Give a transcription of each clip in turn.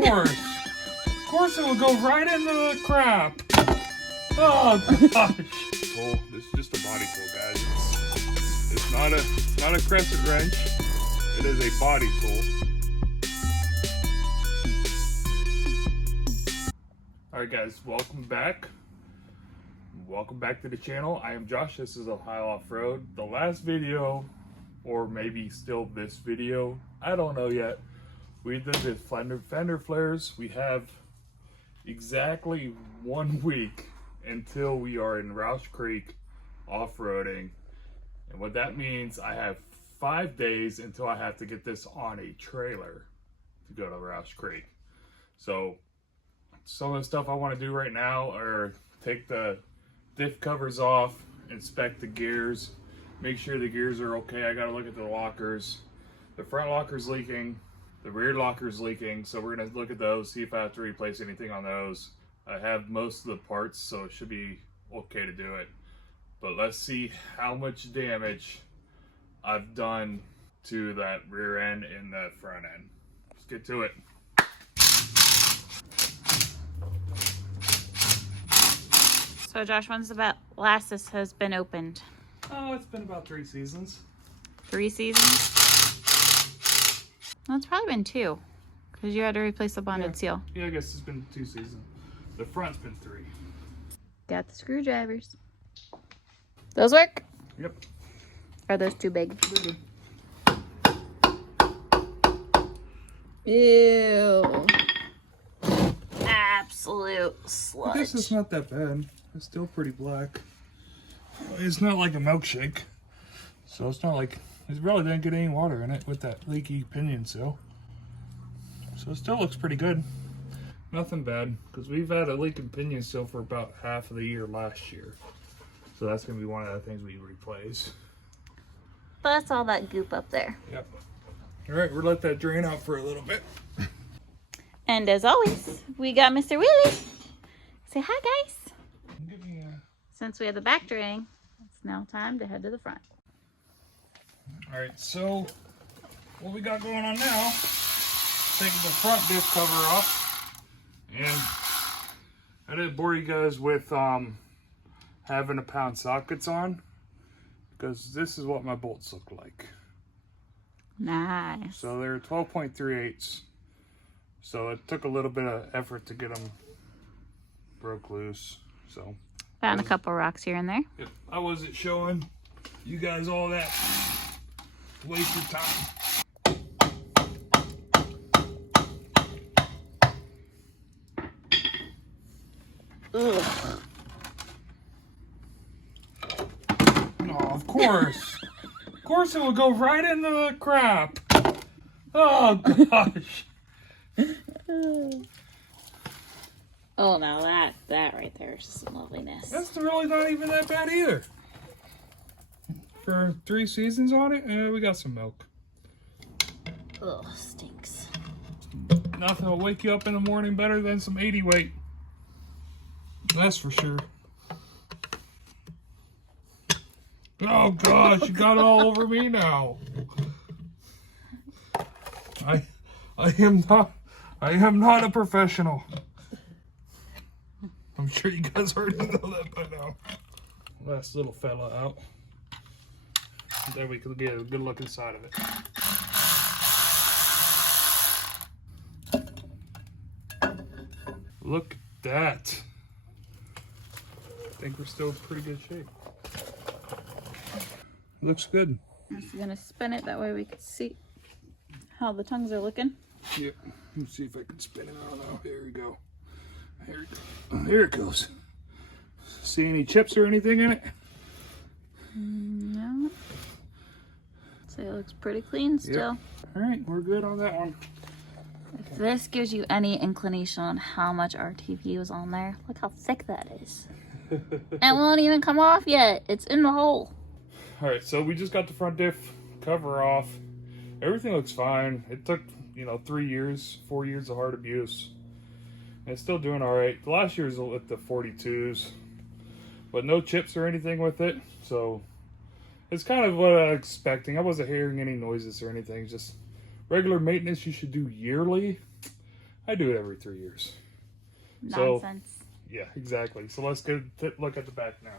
course. Of course it will go right into the crap. Oh gosh. Tool. This is just a body tool, guys. It's not a crescent wrench. It is a body tool. Alright guys, welcome back. Welcome back to the channel. I am Josh. This is Ohio Off-Road. The last video, or maybe still this video, I don't know yet. We did the fender flares. We have exactly 1 week until we are in Rausch Creek off-roading. And what that means, I have 5 days until I have to get this on a trailer to go to Rausch Creek. So some of the stuff I want to do right now are take the diff covers off, inspect the gears, make sure the gears are okay. I got to look at the lockers. The front locker's leaking, the rear locker's leaking, so we're going to look at those, see if I have to replace anything on those. I have most of the parts, so it should be okay to do it. But let's see how much damage I've done to that rear end and that front end. Let's get to it. So Josh, when's the last this has been opened? Oh, it's been about 3 seasons. 3 seasons? Well, it's probably been 2, because you had to replace the bonded seal. Yeah, I guess it's been 2 seasons. The front's been 3. Got the screwdrivers. Those work? Yep. Are those too big? They're good. Ew. Absolute sludge. This is not that bad. It's still pretty black. It's not like a milkshake. So it's not like, it really didn't get any water in it with that leaky pinion seal. So it still looks pretty good. Nothing bad, because we've had a leaking pinion seal for about half of the year last year. So that's going to be one of the things we replace. That's all that goop up there. Yep. All right, we'll let that drain out for a little bit. And as always, we got Mr. Willie. Say hi, guys. Since we had the back drain, it's now time to head to the front. All right, so what we got going on now, taking the front diff cover off. And I didn't bore you guys with having a pound sockets on, because this is what my bolts look like. Nice. So they're 12.38. So it took a little bit of effort to get them broke loose. So found a couple rocks here and there. If I wasn't showing you guys all that, waste of time. Ugh. Oh, of course. Of course it will go right into the crap. Oh, gosh. Oh, now that right there is some loveliness. That's really not even that bad either. For 3 seasons on it, we got some milk. Ugh, stinks. Nothing will wake you up in the morning better than some 80 weight. That's for sure. Oh gosh, you got it all over me now. I am not a professional. I'm sure you guys already know that by now. Last little fella out. Then we can get a good look inside of it. Look at that. I think we're still in pretty good shape. Looks good. I'm just gonna spin it, that way we can see how the tongues are looking. Yep. Let's see if I can spin it out now. There we go. Here it goes. See any chips or anything in it? No. So it looks pretty clean still. Yep. All right, we're good on that one. If this gives you any inclination on how much RTV was on there, look how thick that is. It won't even come off yet. It's in the hole. All right, so we just got the front diff cover off. Everything looks fine. It took, 3 years, 4 years of hard abuse. And it's still doing all right. The last year's with the 42s, but no chips or anything with it. So it's kind of what I was expecting. I wasn't hearing any noises or anything. Just regular maintenance you should do yearly. I do it every 3 years. Nonsense. So, yeah, exactly. So let's get a look at the back now.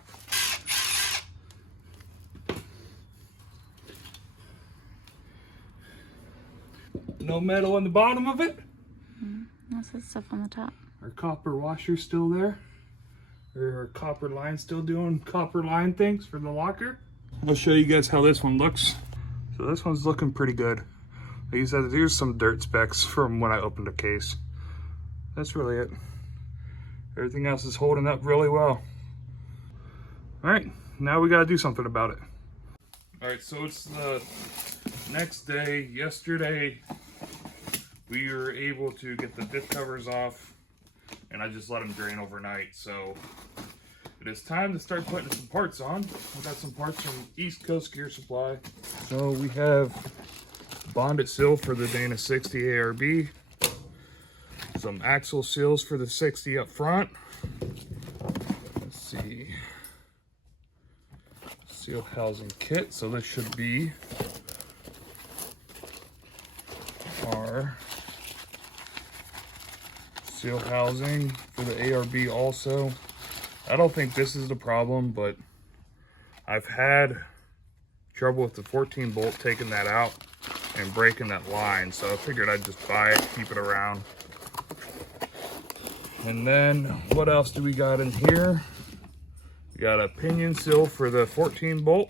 No metal on the bottom of it. That's the stuff on the top. Our copper washer's still there. Our copper line still doing copper line things for the locker. I'll show you guys how this one looks. So this one's looking pretty good. Like I said, here's some dirt specks from when I opened the case. That's really it. Everything else is holding up really well. All right, now we gotta do something about it. All right, so it's the next day. Yesterday, we were able to get the diff covers off, and I just let them drain overnight. So it is time to start putting some parts on. We got some parts from East Coast Gear Supply. So we have bonded seal for the Dana 60 ARB, some axle seals for the 60 up front. Let's see, seal housing kit. So this should be our seal housing for the ARB also. I don't think this is the problem, but I've had trouble with the 14 bolt taking that out and breaking that line, so I figured I'd just buy it, keep it around. And then what else do we got in here? We got a pinion seal for the 14 bolt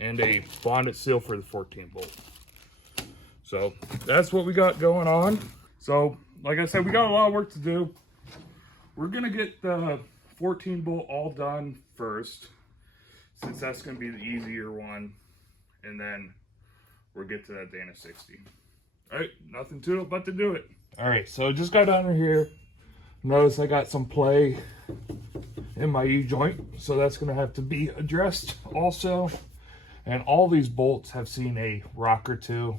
and a bonded seal for the 14 bolt. So that's what we got going on. So like I said, we got a lot of work to do. We're gonna get the 14 bolt all done first, since that's gonna be the easier one, and then we'll get to that Dana 60. All right, nothing to it but to do it. All right, so just got under here. Notice I got some play in my U-joint, so that's gonna have to be addressed also. And all these bolts have seen a rock or two.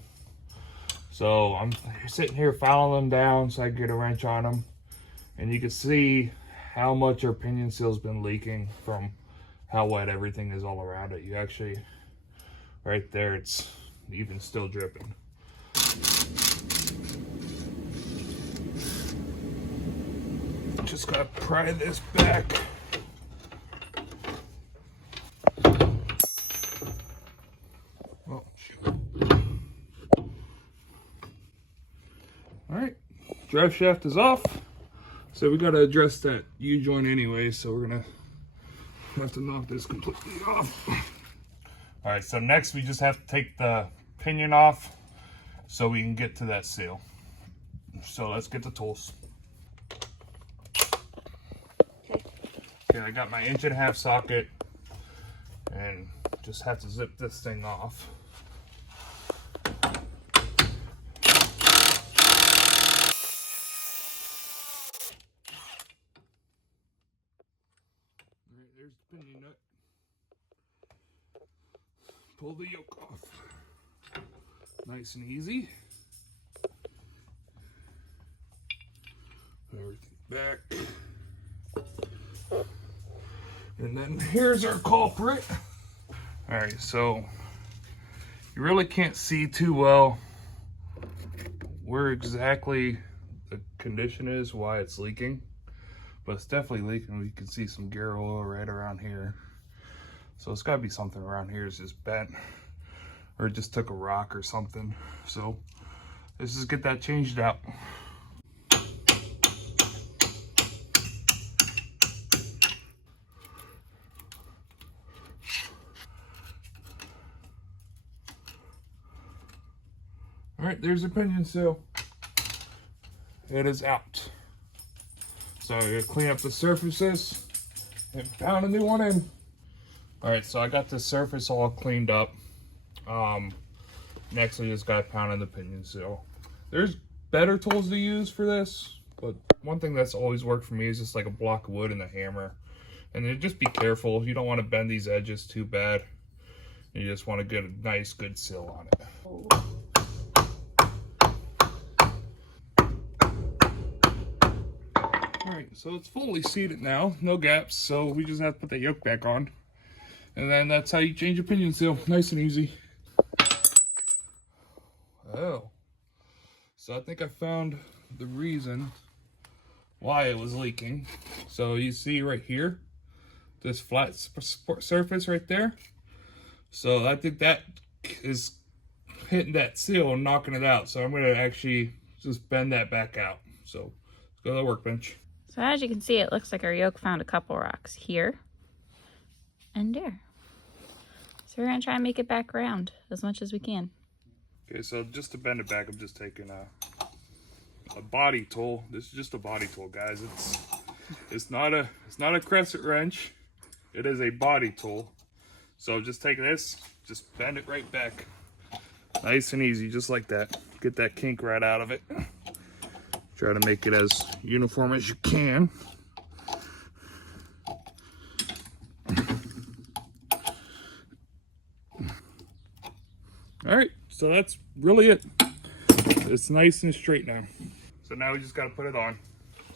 So I'm sitting here filing them down so I can get a wrench on them. And you can see how much our pinion seal's been leaking from how wet everything is all around it. You actually, right there, it's even still dripping. Just gotta pry this back. Oh, shoot. All right, drive shaft is off. So we gotta address that U-joint anyway, so we're gonna have to knock this completely off. All right, so next we just have to take the pinion off so we can get to that seal. So let's get the tools. Okay, I got my 1.5 inch socket and just have to zip this thing off. There's the pinion nut. Pull the yoke off. Nice and easy. Put everything back. And then here's our culprit. All right, so you really can't see too well where exactly the condition is, why it's leaking. But it's definitely leaking. We can see some gear oil right around here. So it's gotta be something around here is just bent, or it just took a rock or something. So let's just get that changed out. All right, there's the pinion seal. It is out. So I'm gonna clean up the surfaces and pound a new one in. All right, so I got the surface all cleaned up. Next I just gotta pound in the pinion seal. There's better tools to use for this, but one thing that's always worked for me is just like a block of wood and a hammer. And then just be careful. You don't want to bend these edges too bad. You just want to get a nice, good seal on it. Alright, so it's fully seated now, no gaps, so we just have to put the yoke back on. And then that's how you change your pinion seal, nice and easy. Oh. So I think I found the reason why it was leaking. So you see right here, this flat surface right there. So I think that is hitting that seal and knocking it out. So I'm gonna actually just bend that back out. So let's go to the workbench. So as you can see, it looks like our yoke found a couple rocks here and there. So we're gonna try and make it back round as much as we can. Okay, so just to bend it back, I'm just taking a body tool. This is just a body tool, guys. It's not a crescent wrench. It is a body tool. So just take this, just bend it right back. Nice and easy, just like that. Get that kink right out of it. Try to make it as uniform as you can. All right, so that's really it. It's nice and straight now. So now we just gotta put it on.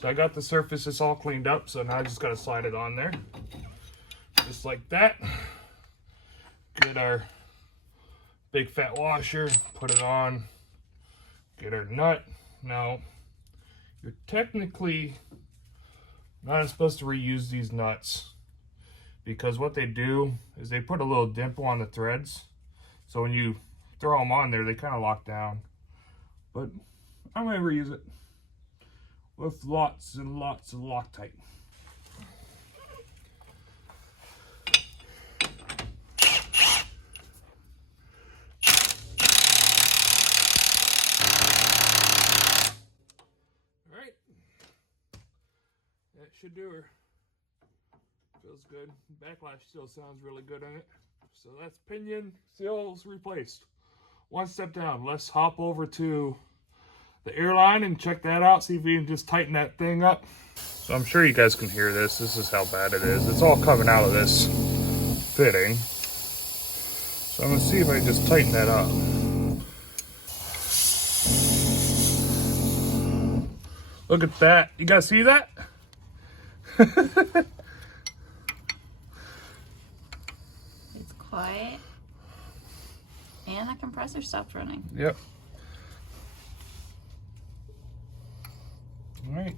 So I got the surfaces all cleaned up, so now I just gotta slide it on there. Just like that. Get our big fat washer, put it on, get our nut. Now, you're technically not supposed to reuse these nuts because what they do is they put a little dimple on the threads. So when you throw them on there, they kind of lock down. But I'm gonna reuse it with lots and lots of Loctite. Alright, that should do her. Feels good. Backlash still sounds really good on it. So that's pinion seals replaced. One step down. Let's hop over to the airline and check that out. See if we can just tighten that thing up. So I'm sure you guys can hear this. This is how bad it is. It's all coming out of this fitting. So I'm gonna see if I can just tighten that up. Look at that. You guys see that? It's quiet. And the compressor stopped running. Yep. All right.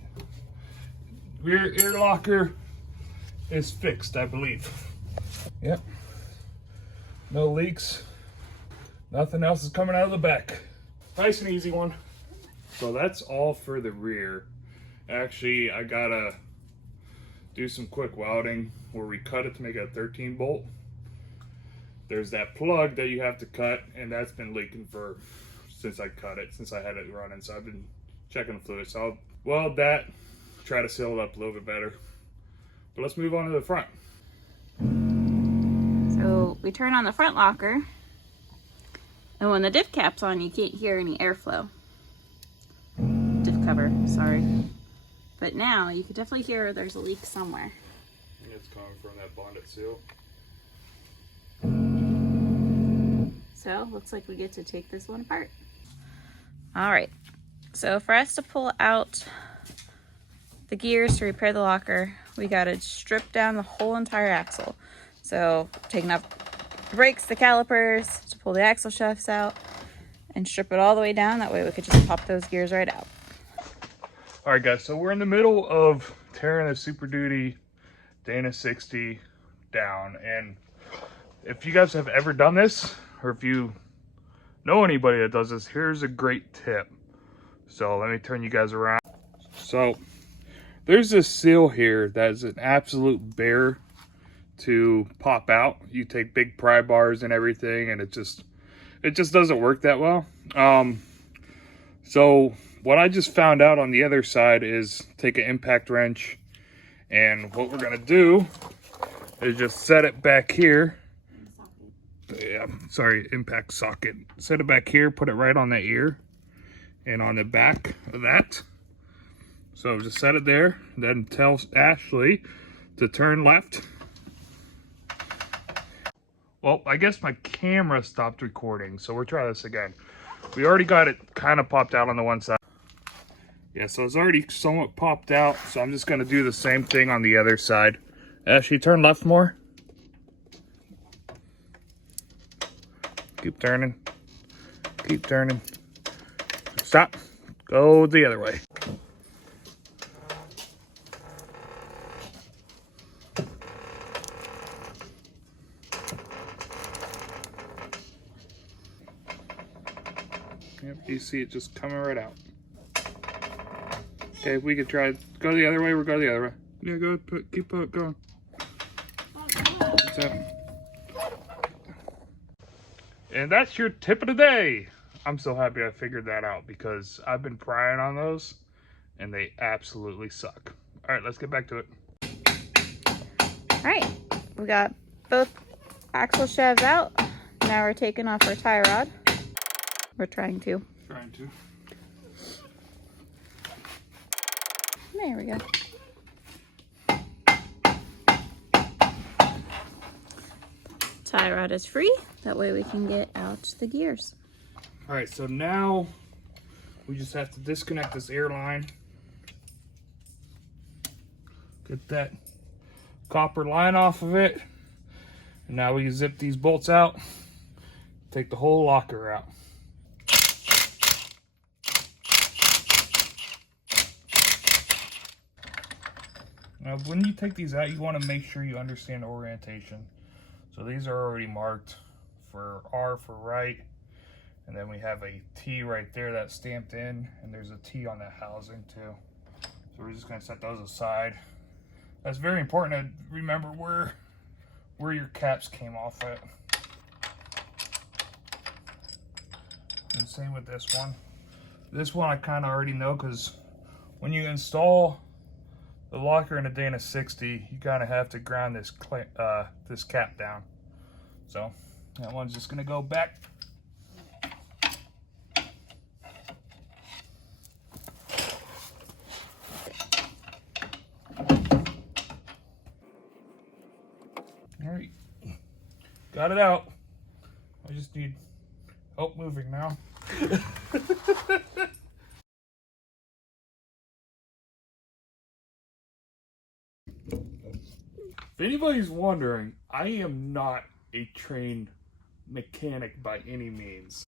Rear air locker is fixed, I believe. Yep. No leaks. Nothing else is coming out of the back. Nice and easy one. So that's all for the rear. Actually, I gotta do some quick welding where we cut it to make it a 13 bolt. There's that plug that you have to cut, and that's been leaking since I cut it, since I had it running. So I've been checking the fluid. So I'll weld that, try to seal it up a little bit better. But let's move on to the front. So we turn on the front locker, and when the diff cap's on, you can't hear any airflow. Diff cover, sorry. But now you can definitely hear there's a leak somewhere. It's coming from that bonded seal. So looks like we get to take this one apart. All right, so for us to pull out the gears to repair the locker, we gotta strip down the whole entire axle. So taking up the brakes, the calipers, to pull the axle shafts out and strip it all the way down. That way we could just pop those gears right out. All right, guys, so we're in the middle of tearing the Super Duty Dana 60 down. And if you guys have ever done this, or if you know anybody that does this, here's a great tip. So let me turn you guys around. So there's this seal here that is an absolute bear to pop out. You take big pry bars and everything, and it just doesn't work that well. So what I just found out on the other side is take an impact wrench, and what we're gonna do is just set it back here. Yeah, sorry, impact socket. Set it back here, put it right on that ear and on the back of that. So just set it there, then tell Ashley to turn left. Well, I guess my camera stopped recording, so we'll try this again. We already got it kind of popped out on the one side. Yeah, so it's already somewhat popped out, so I'm just gonna do the same thing on the other side. Ashley, turn left more. Keep turning. Keep turning. Stop. Go the other way. Yep, you see it just coming right out. Okay, we could try. Go the other way. We'll go the other way. Yeah, go. Keep going. What's up? And that's your tip of the day. I'm so happy I figured that out because I've been prying on those and they absolutely suck. All right, let's get back to it. All right, we got both axle shafts out. Now we're taking off our tie rod. We're trying to. There we go. Tie rod is free. That way we can get out the gears. All right, so now we just have to disconnect this air line. Get that copper line off of it. And now we zip these bolts out. Take the whole locker out. Now, when you take these out, you want to make sure you understand orientation. So these are already marked for R for right. And then we have a T right there that's stamped in. And there's a T on that housing too. So we're just going to set those aside. That's very important to remember where your caps came off at. And same with this one. This one I kind of already know because when you install the locker in a Dana 60, you kind of have to ground this cap down. So that one's just gonna go back. All right, got it out. I just need help moving now. If anybody's wondering, I am not a trained mechanic by any means.